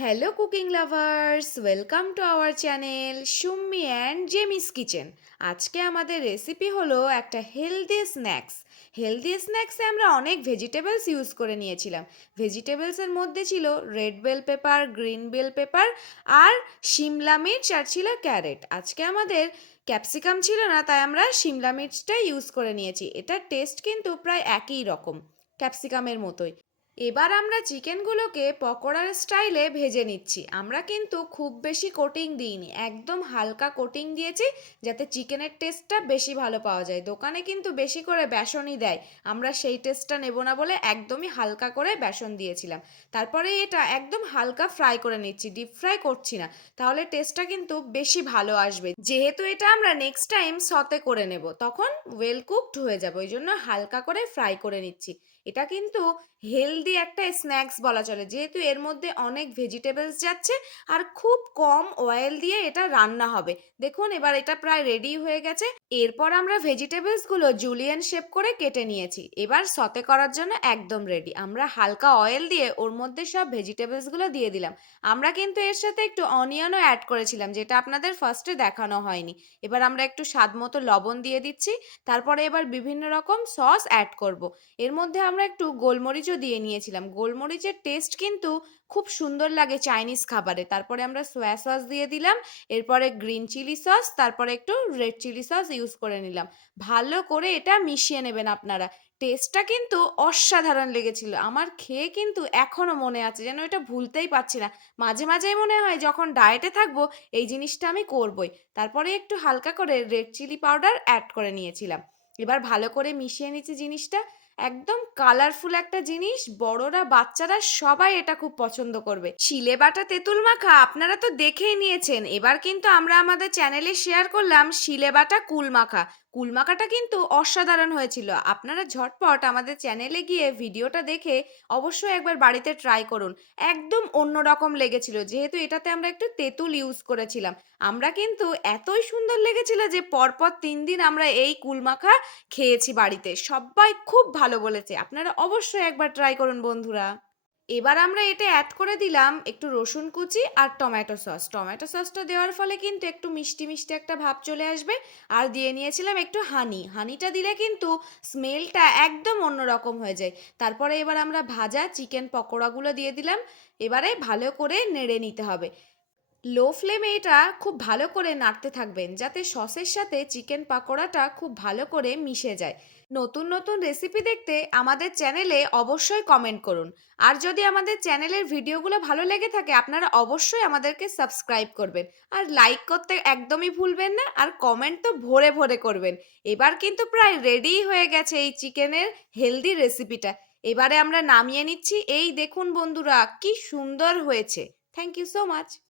Hello cooking lovers, welcome to our channel Summi and Jemi's kitchen. আজকে আমাদের recipe হলো একটা হেলদি স্ন্যাক্স। হেলদি স্ন্যাক্সে আমরা অনেক ভেজিটেবলস ইউজ করে নিয়েছিলাম। ভেজিটেবলসের মধ্যে ছিল red bell pepper, green bell pepper আর শিমলা মির্চ আর ছিল ক্যারেট। আজকে আমাদের ক্যাপসিকাম ছিল না, তাই আমরা শিমলা মির্চটাই ইউজ করে নিয়েছি। এটার টেস্ট কিন্তু প্রায় একই রকম, ক্যাপসিকামের মতোই। এবার আমরা চিকেনগুলোকে পকোড়ার স্টাইলে ভেজে নিচ্ছি। আমরা কিন্তু খুব বেশি কোটিং দিইনি, একদম হালকা কোটিং দিয়েছি যাতে চিকেনের টেস্টটা বেশি ভালো পাওয়া যায়। দোকানে কিন্তু বেশি করে বেসনই দেয়, আমরা সেই টেস্টটা নেব না বলে একদমই হালকা করে বেসন দিয়েছিলাম। তারপরে এটা একদম হালকা ফ্রাই করে নিচ্ছি, ডিপ ফ্রাই করছি না, তাহলে টেস্টটা কিন্তু বেশি ভালো আসবে। যেহেতু এটা আমরা নেক্সট টাইম সতে করে নেব, তখন ওয়েল কুকড হয়ে যাবে, ওই জন্য হালকা করে ফ্রাই করে নিচ্ছি। এটা কিন্তু হেলদি একটা স্ন্যাক্স বলা চলে, যেহেতু এর মধ্যে অনেক ভেজিটেবলস যাচ্ছে আর খুব কম অয়েল দিয়ে এটা রান্না হবে। দেখুন এবার এটা প্রায় রেডি হয়ে গেছে। এরপর আমরা ভেজিটেবলসগুলো জুলিয়ান শেপ করে কেটে নিয়েছি, এবার সতে করার জন্য একদম রেডি। আমরা হালকা অয়েল দিয়ে ওর মধ্যে সব ভেজিটেবলসগুলো দিয়ে দিলাম। আমরা কিন্তু এর সাথে একটু অনিয়নও অ্যাড করেছিলাম, যেটা আপনাদের ফার্স্টে দেখানো হয়নি। এবার আমরা একটু স্বাদ মতো লবণ দিয়ে দিচ্ছি। তারপরে এবার বিভিন্ন রকম সস অ্যাড করব। এর মধ্যে আমরা একটু গোলমরিচও দিয়ে নিয়েছিলাম, গোলমরিচের টেস্ট কিন্তু খুব সুন্দর লাগে চাইনিজ খাবারে। তারপরে আমরা সোয়া সস দিয়ে দিলাম, এরপরে গ্রিন চিলি সস, তারপরে একটু রেড চিলি সস ইউজ করে নিলাম। ভালো করে এটা মিশিয়ে নেবেন আপনারা। টেস্টটা কিন্তু অসাধারণ লেগেছিল, আমার খেয়ে কিন্তু এখনও মনে আছে, যেন এটা ভুলতেই পারছি না। মাঝে মাঝেই মনে হয় যখন ডায়েটে থাকবো এই জিনিসটা আমি করবই। তারপরে একটু হালকা করে রেড চিলি পাউডার অ্যাড করে নিয়েছিলাম। এবার ভালো করে মিশিয়ে নিচ্ছি জিনিসটা। একদম কালারফুল একটা জিনিস, বড়রা বাচ্চারা সবাই এটা খুব পছন্দ করবে। চিলে বাটা তেঁতুল মাখা আপনারা তো দেখেই নিয়েছেন, এবার কিন্তু আমরা আমাদের চ্যানেলে শেয়ার করলাম শিলে বাটা কুল মাখা। কুল মাখাটা কিন্তু অসাধারণ হয়েছিল। আপনারা ঝটপট আমাদের চ্যানেলে গিয়ে ভিডিওটা দেখে অবশ্যই একবার বাড়িতে ট্রাই করুন। একদম অন্যরকম লেগেছিল, যেহেতু এটাতে আমরা একটু তেঁতুল ইউজ করেছিলাম। আমরা কিন্তু এতই সুন্দর লেগেছিল যে পরপর 3 দিন আমরা এই কুল মাখা খেয়েছি বাড়িতে, সবাই খুব ভালো বলেছে। আপনারা অবশ্যই একবার ট্রাই করুন বন্ধুরা। এবার আমরা এটা অ্যাড করে দিলাম একটু রসুন কুচি আর টমেটো সস। টমেটো সসটা দেওয়ার ফলে কিন্তু একটু মিষ্টি মিষ্টি একটা ভাব চলে আসবে। আর দিয়ে নিয়েছিলাম একটু হানি, হানিটা দিলে কিন্তু স্মেলটা একদম অন্যরকম হয়ে যায়। তারপরে এবার আমরা ভাজা চিকেন পকোড়াগুলো দিয়ে দিলাম। এবারে ভালো করে নেড়ে নিতে হবে। লো ফ্লেমে এটা খুব ভালো করে নাড়তে থাকবেন, যাতে সসের সাথে চিকেন পাকোড়াটা খুব ভালো করে মিশে যায়। নতুন নতুন রেসিপি দেখতে আমাদের চ্যানেলে অবশ্যই কমেন্ট করুন। আর যদি আমাদের চ্যানেলের ভিডিওগুলো ভালো লেগে থাকে, আপনারা অবশ্যই আমাদেরকে সাবস্ক্রাইব করবেন আর লাইক করতে একদমই ভুলবেন না, আর কমেন্ট তো ভরে ভরে করবেন। এবার কিন্তু প্রায় রেডি হয়ে গেছে এই চিকেনের হেলদি রেসিপিটা। এবারে আমরা নামিয়ে নিচ্ছি। এই দেখুন বন্ধুরা, কি সুন্দর হয়েছে। Thank you so much.